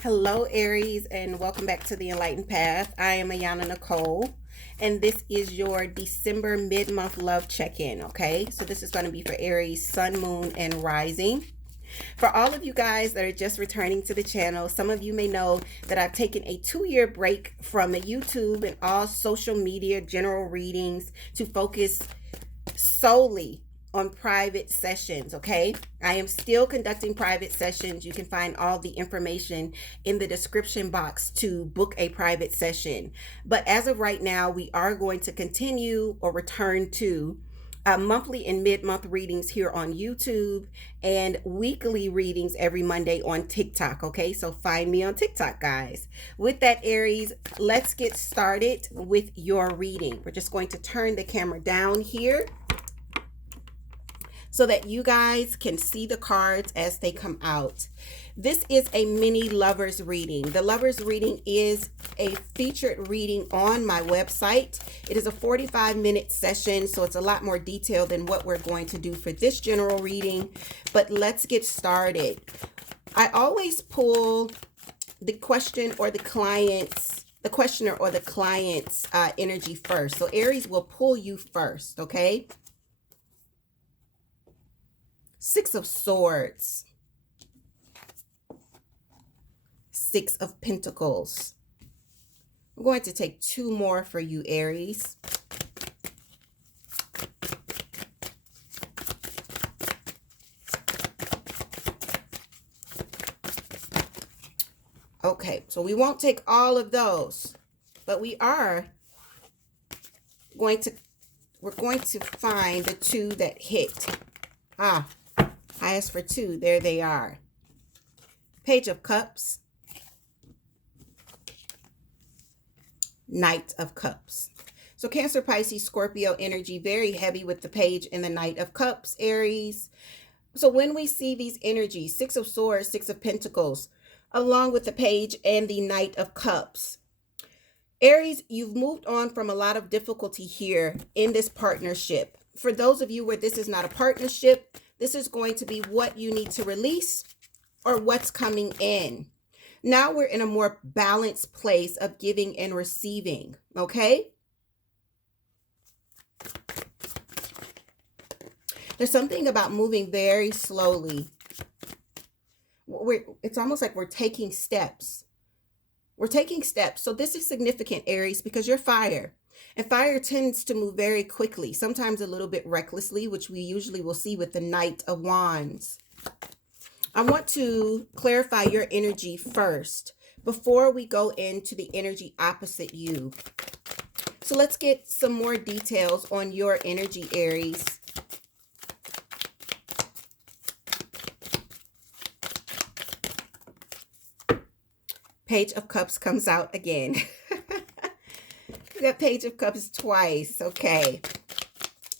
Hello, Aries, and welcome back to the Enlightened Path. I am Ayana Nicole, and this is your December mid-month love check-in, okay? So this is going to be for Aries, Sun, Moon, and Rising. For all of you guys that are just returning to the channel, some of you may know that I've taken a 2-year break from YouTube and all social media general readings to focus solely on private sessions. Okay, I am still conducting private sessions. You can find all the information in the description box to book a private session, but as of right now we are going to continue or return to monthly and mid-month readings here on YouTube and weekly readings every Monday on TikTok. Okay, so find me on TikTok, guys. With that, Aries, let's get started with your reading. We're just going to turn the camera down here so that you guys can see the cards as they come out. This is a mini lovers reading. The lovers reading is a featured reading on my website. It is a 45-minute session, so it's a lot more detailed than what we're going to do for this general reading. But let's get started. I always pull the question or the client's, the questioner or the client's energy first. So Aries will pull you first, okay? Six of Swords, Six of Pentacles. I'm going to take two more for you, Aries. Okay, so we won't take all of those, but we're going to find the two that hit. I asked for two. There they are. Page of Cups. Knight of Cups. So Cancer, Pisces, Scorpio energy, very heavy with the Page and the Knight of Cups, Aries. So when we see these energies, Six of Swords, Six of Pentacles, along with the Page and the Knight of Cups, Aries, you've moved on from a lot of difficulty here in this partnership. For those of you where this is not a partnership, this is going to be what you need to release or what's coming in. Now we're in a more balanced place of giving and receiving, okay? There's something about moving very slowly. It's almost like we're taking steps. We're taking steps. So this is significant, Aries, because you're fire. And fire tends to move very quickly, sometimes a little bit recklessly, which we usually will see with the Knight of Wands. I want to clarify your energy first before we go into the energy opposite you. So let's get some more details on your energy, Aries. Page of Cups comes out again. That Page of Cups twice. Okay.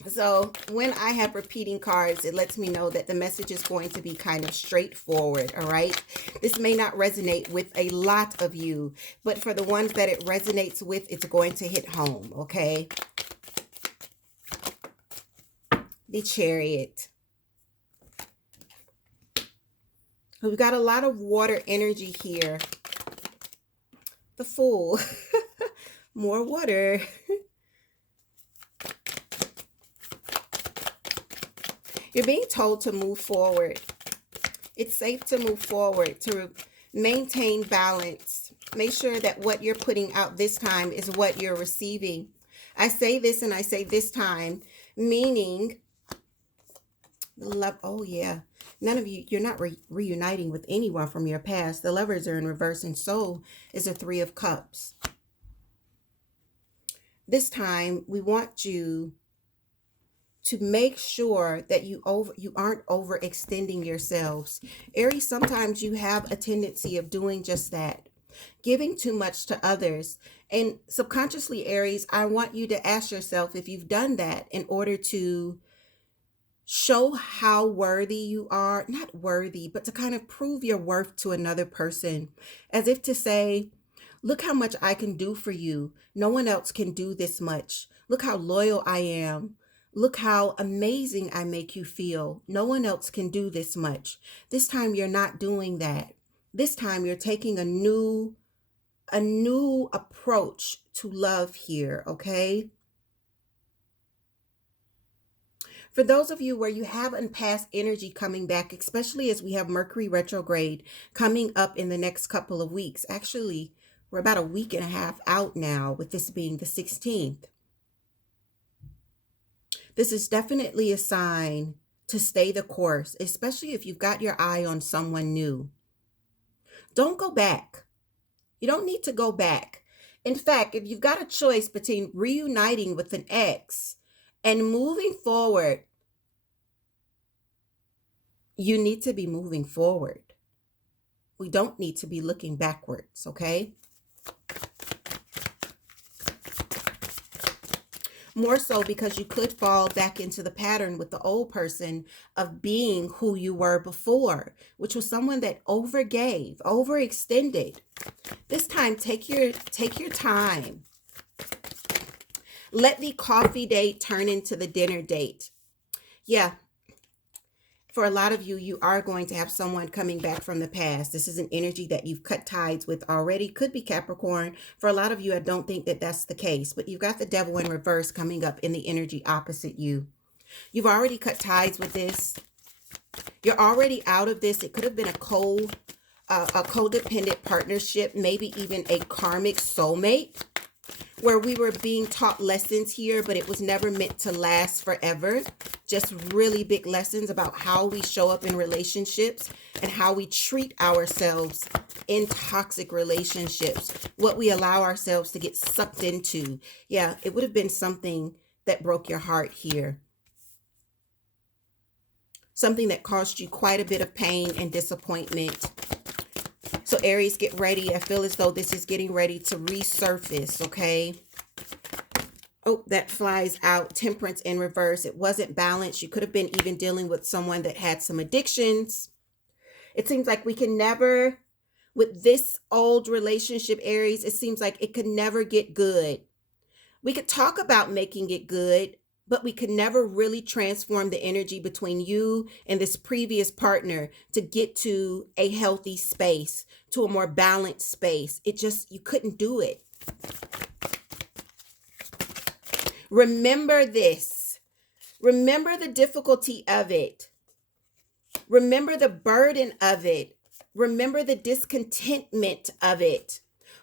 So when I have repeating cards, it lets me know that the message is going to be kind of straightforward. All right. This may not resonate with a lot of you, but for the ones that it resonates with, it's going to hit home. Okay. The Chariot. We've got a lot of water energy here. The Fool. More water. You're being told to move forward. It's safe to move forward, to maintain balance. Make sure that what you're putting out this time is what you're receiving. I say this and I say this time, meaning love. Oh yeah. None of you, you're not reuniting with anyone from your past. The Lovers are in reverse, and so is the Three of Cups. This time, we want you to make sure that you aren't overextending yourselves. Aries, sometimes you have a tendency of doing just that, giving too much to others. And subconsciously, Aries, I want you to ask yourself if you've done that in order to show how worthy you are, not worthy, but to kind of prove your worth to another person, as if to say, look how much I can do for you. No one else can do this much. Look how loyal I am. Look how amazing I make you feel. No one else can do this much. This time you're not doing that. This time you're taking a new approach to love here, okay? For those of you where you have unpassed energy coming back, especially as we have Mercury retrograde coming up in the next couple of weeks. Actually, we're about a week and a half out now, with this being the 16th. This is definitely a sign to stay the course, especially if you've got your eye on someone new. Don't go back. You don't need to go back. In fact, if you've got a choice between reuniting with an ex and moving forward, you need to be moving forward. We don't need to be looking backwards, okay? More so because you could fall back into the pattern with the old person of being who you were before, which was someone that overgave, overextended. This time, take your time. Let the coffee date turn into the dinner date. Yeah. For a lot of you, you are going to have someone coming back from the past. This is an energy that you've cut ties with already. Could be Capricorn. For a lot of you, I don't think that that's the case. But you've got the devil in reverse coming up in the energy opposite you. You've already cut ties with this. You're already out of this. It could have been a codependent partnership, maybe even a karmic soulmate, where we were being taught lessons here, but it was never meant to last forever. Just really big lessons about how we show up in relationships and how we treat ourselves in toxic relationships, what we allow ourselves to get sucked into. Yeah, it would have been something that broke your heart here. Something that caused you quite a bit of pain and disappointment. So Aries, get ready. I feel as though this is getting ready to resurface, okay? Oh, that flies out. Temperance in reverse. It wasn't balanced. You could have been even dealing with someone that had some addictions. It seems like we can never, with this old relationship, Aries, it seems like it could never get good. We could talk about making it good, but we could never really transform the energy between you and this previous partner to get to a healthy space, to a more balanced space. You couldn't do it. Remember this. Remember the difficulty of it. Remember the burden of it. Remember the discontentment of it.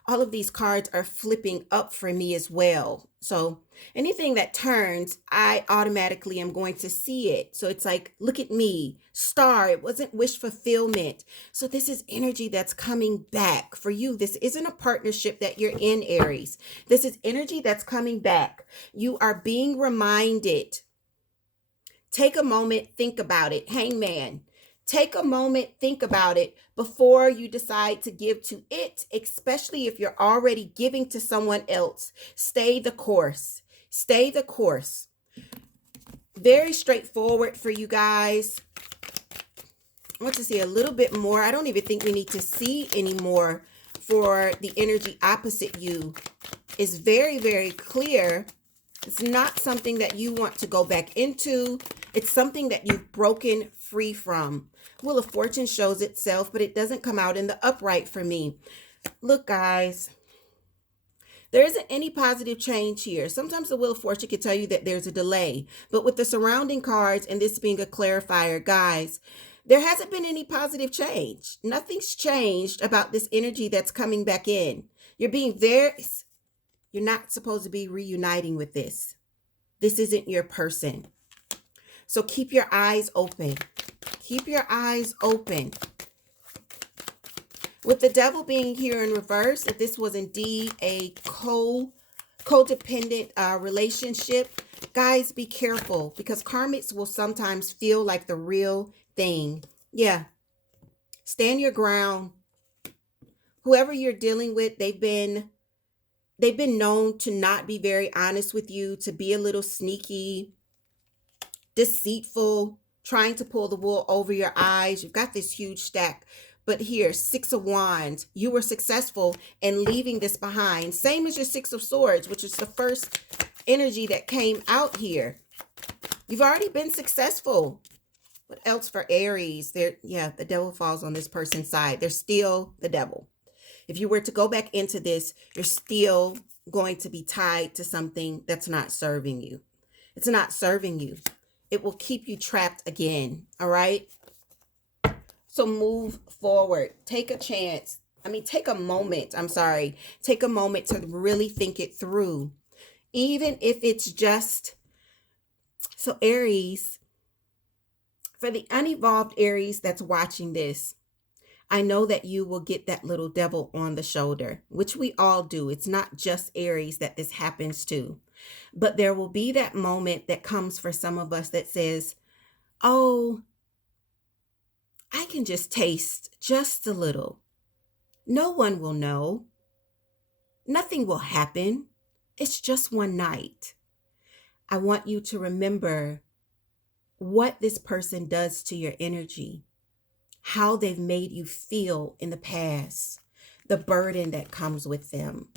All of these cards are flipping up for me as well. So anything that turns, I automatically am going to see it. So it's like, look at me, star. It wasn't wish fulfillment. So this is energy that's coming back for you. This isn't a partnership that you're in, Aries. This is energy that's coming back. You are being reminded. Take a moment, think about it. Hangman. Take a moment, think about it before you decide to give to it, especially if you're already giving to someone else. Stay the course. Stay the course. Very straightforward for you guys. I want to see a little bit more. I don't even think we need to see anymore for the energy opposite you. It's very, very clear. It's not something that you want to go back into. It's something that you've broken free from. Wheel of Fortune shows itself, but it doesn't come out in the upright for me. Look, guys, there isn't any positive change here. Sometimes the Wheel of Fortune can tell you that there's a delay, but with the surrounding cards and this being a clarifier, guys, there hasn't been any positive change. Nothing's changed about this energy that's coming back in. You're not supposed to be reuniting with this. This isn't your person. So keep your eyes open. Keep your eyes open. With the devil being here in reverse, if this was indeed a codependent relationship, guys, be careful, because karmics will sometimes feel like the real thing. Yeah. Stand your ground. Whoever you're dealing with, they've been known to not be very honest with you, to be a little sneaky, deceitful, trying to pull the wool over your eyes. You've got this huge stack. But here, Six of Wands, you were successful in leaving this behind. Same as your Six of Swords, which is the first energy that came out here. You've already been successful. What else for Aries? Yeah, the devil falls on this person's side. They're still the devil. If you were to go back into this, you're still going to be tied to something that's not serving you. It's not serving you. It will keep you trapped again. All right. So move forward. Take a chance. Take a moment. Take a moment to really think it through. Even if it's just, so Aries, for the unevolved Aries that's watching this, I know that you will get that little devil on the shoulder, which we all do. It's not just Aries that this happens to. But there will be that moment that comes for some of us that says, oh, I can just taste just a little. No one will know. Nothing will happen. It's just one night. I want you to remember what this person does to your energy, how they've made you feel in the past, the burden that comes with them,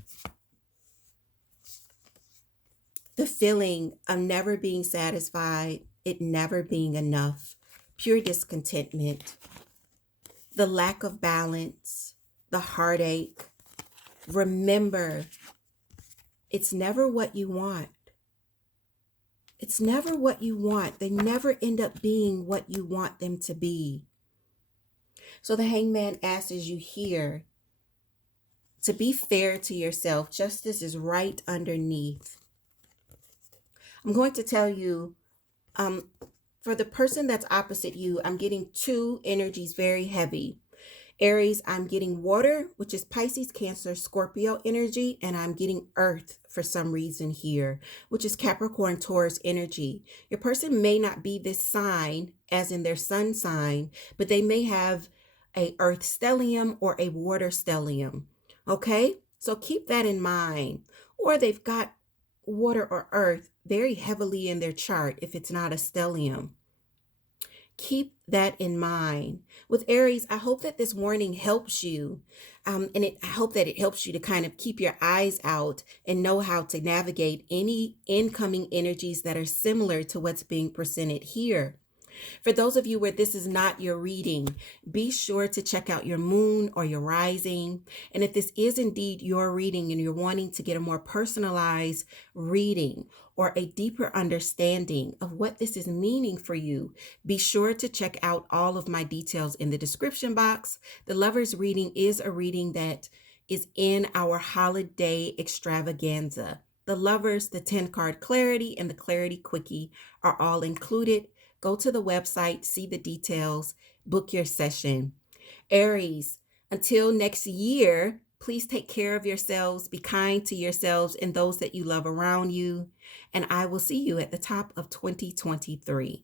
the feeling of never being satisfied, it never being enough, pure discontentment, the lack of balance, the heartache. Remember, it's never what you want. It's never what you want. They never end up being what you want them to be. So the hangman asks you here to be fair to yourself. Justice is right underneath. I'm going to tell you, for the person that's opposite you, I'm getting two energies very heavy. Aries, I'm getting water, which is Pisces, Cancer, Scorpio energy, and I'm getting earth for some reason here, which is Capricorn, Taurus energy. Your person may not be this sign, as in their sun sign, but they may have a earth stellium or a water stellium. Okay, so keep that in mind. Or they've got water or earth very heavily in their chart if it's not a stellium. Keep that in mind. With Aries, I hope that this warning helps you. I hope that it helps you to kind of keep your eyes out and know how to navigate any incoming energies that are similar to what's being presented here. For those of you where this is not your reading, be sure to check out your moon or your rising. And if this is indeed your reading and you're wanting to get a more personalized reading or a deeper understanding of what this is meaning for you, be sure to check out all of my details in the description box. The Lovers reading is a reading that is in our holiday extravaganza. The Lovers, the 10-card clarity, and the clarity quickie are all included. Go to the website, see the details, book your session. Aries, until next year, please take care of yourselves, be kind to yourselves and those that you love around you, and I will see you at the top of 2023.